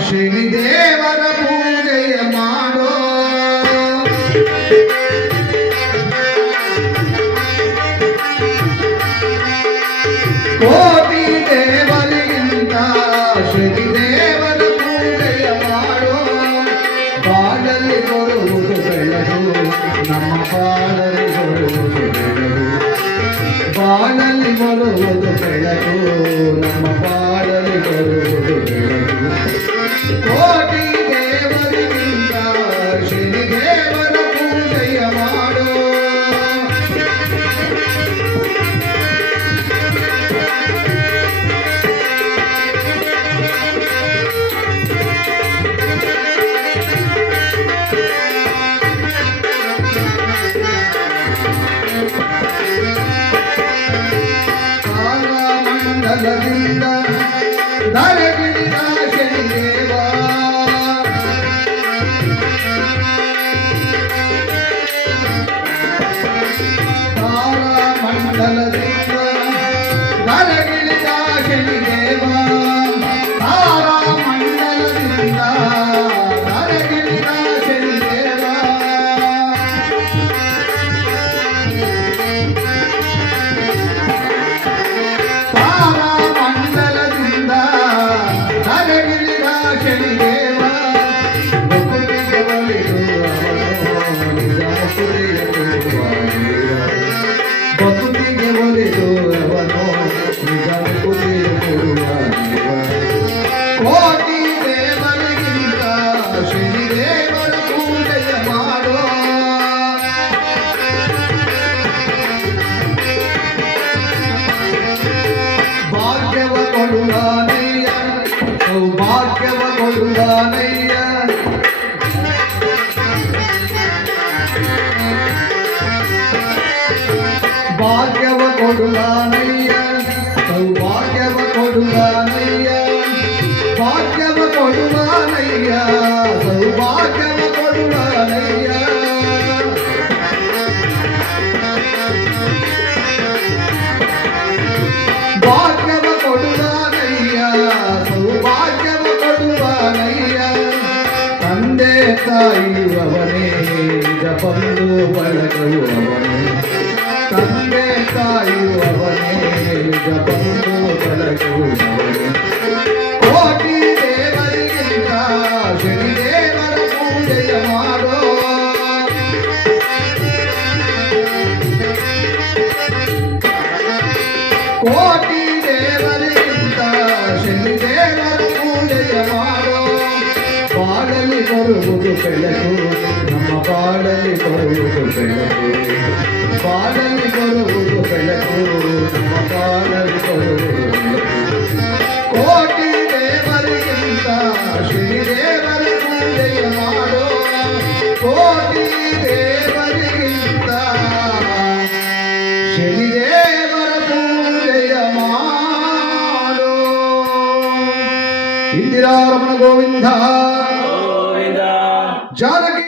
ಶನಿದೇವರ ಪೂಜೆಯ ಮಾಡೋ ಕೋಟಿ ದೇವರಿಗಿಂತ ಶನಿದೇವರ ಪೂಜೆಯ ಮಾಡೋ ಬಾಳಲ್ಲಿ ಬರುವುದು ಬೆಳಕು ನಮ್ಮ ಬಾಳಲ್ಲಿ ಬರುವುದು ಬೆಳಕು ಬಾಳಲ್ಲಿ ಬರುವುದು ಬೆಳಕು ನಮ್ಮ ಬಾಳಲ್ಲಿ ಬರುವುದು ಬೆಳಕು ಕೋಟಿ ದೇವರಿಗಿಂತ ಶನಿದೇವರ ಪೂಜೆಯ ಮಾಡೋ ಮಂಡಲದಿಂದ ಧರೆಗಿಳಿದ ಶನಿದೇವ ಮಂಡಲದಿಂದ ಧರೆಗಿಳಿದ ಶನಿದೇವ ಮಂಡಲದಿಂದ ಧರೆಗಿಳಿದ ಶನಿದೇವ ಶನಿದೇವ ಬಕುತಿಗೆ ಒಲಿದು ಅವನು ನಿಜ ಪುರಿಯ ಬಕುತಿಗೆ ಒಲಿದು ಅವನು ನಿಜ ಪುರಿಯ ಕೋಟಿ ದೇವರಿಗಿಂತ ಶನಿದೇವರ ಪೂಜೆಯ ಮಾಡೋ ಭಾಗ್ಯವ ಕೊಡುವಾನಯ್ಯ ಸೌಭಾಗ್ಯವ ಕೊಡುವಾನಯ್ಯ ಭಾಗ್ಯವ ಕೊಡುವಾನಯ್ಯ ಸೌಭಾಗ್ಯವ ಕೊಡುವಾನಯ್ಯ ಭಾಗ್ಯವ ಕೊಡುವಾನಯ್ಯ ಸೌಭಾಗ್ಯವ ಕೊಡುವಾನಯ್ಯ ಭಾಗ್ಯವ ಕೊಡುವಾನಯ್ಯ ಸೌಭಾಗ್ಯವ ಕೊಡುವಾನಯ್ಯ ತಂದೆ ತಾಯಿಯವನೇ ನಿಜ ಬಂಧು ಬಳಗವು ಅವನೇ ತಂದೆ ತಾಯಿಯವನೇ ನಿಜ ಬಂಧು ಬಳಗವು ಅವನೇ ಕೋಟಿ ದೇವರಿಗಿಂತ ಶನಿದೇವರ ಪೂಜೆಯ ಮಾಡೋ ಕೋಟಿ ದೇವರಿಗಿಂತ ಶನಿದೇವರ ಪೂಜೆಯ ಮಾಡೋ ಬಾಳಲ್ಲಿ ಬರುವುದು ಬೆಳಕು ನಮ್ಮ ಬಾಳಲ್ಲಿ ಬರುವುದು ಬೆಳಕು ಬಾಳಲ್ಲಿ ಬರುವುದು ಬೆಳಕು ನಮ್ಮ ಬಾಳಲ್ಲಿ ಬರುವುದು ಬೆಳಕು ಕೋಟಿ ದೇವರಿಗಿಂತ ಶನಿದೇವರ ಪೂಜೆಯ ಮಾಡೋ ಕೋಟಿ ದೇವರಿಗಿಂತ ಶನಿದೇವರ ಪೂಜೆಯ ಮಾಡೋ ಇಂದಿರಾ ರಮಣ ಗೋವಿಂದ ಜಾನಕಿ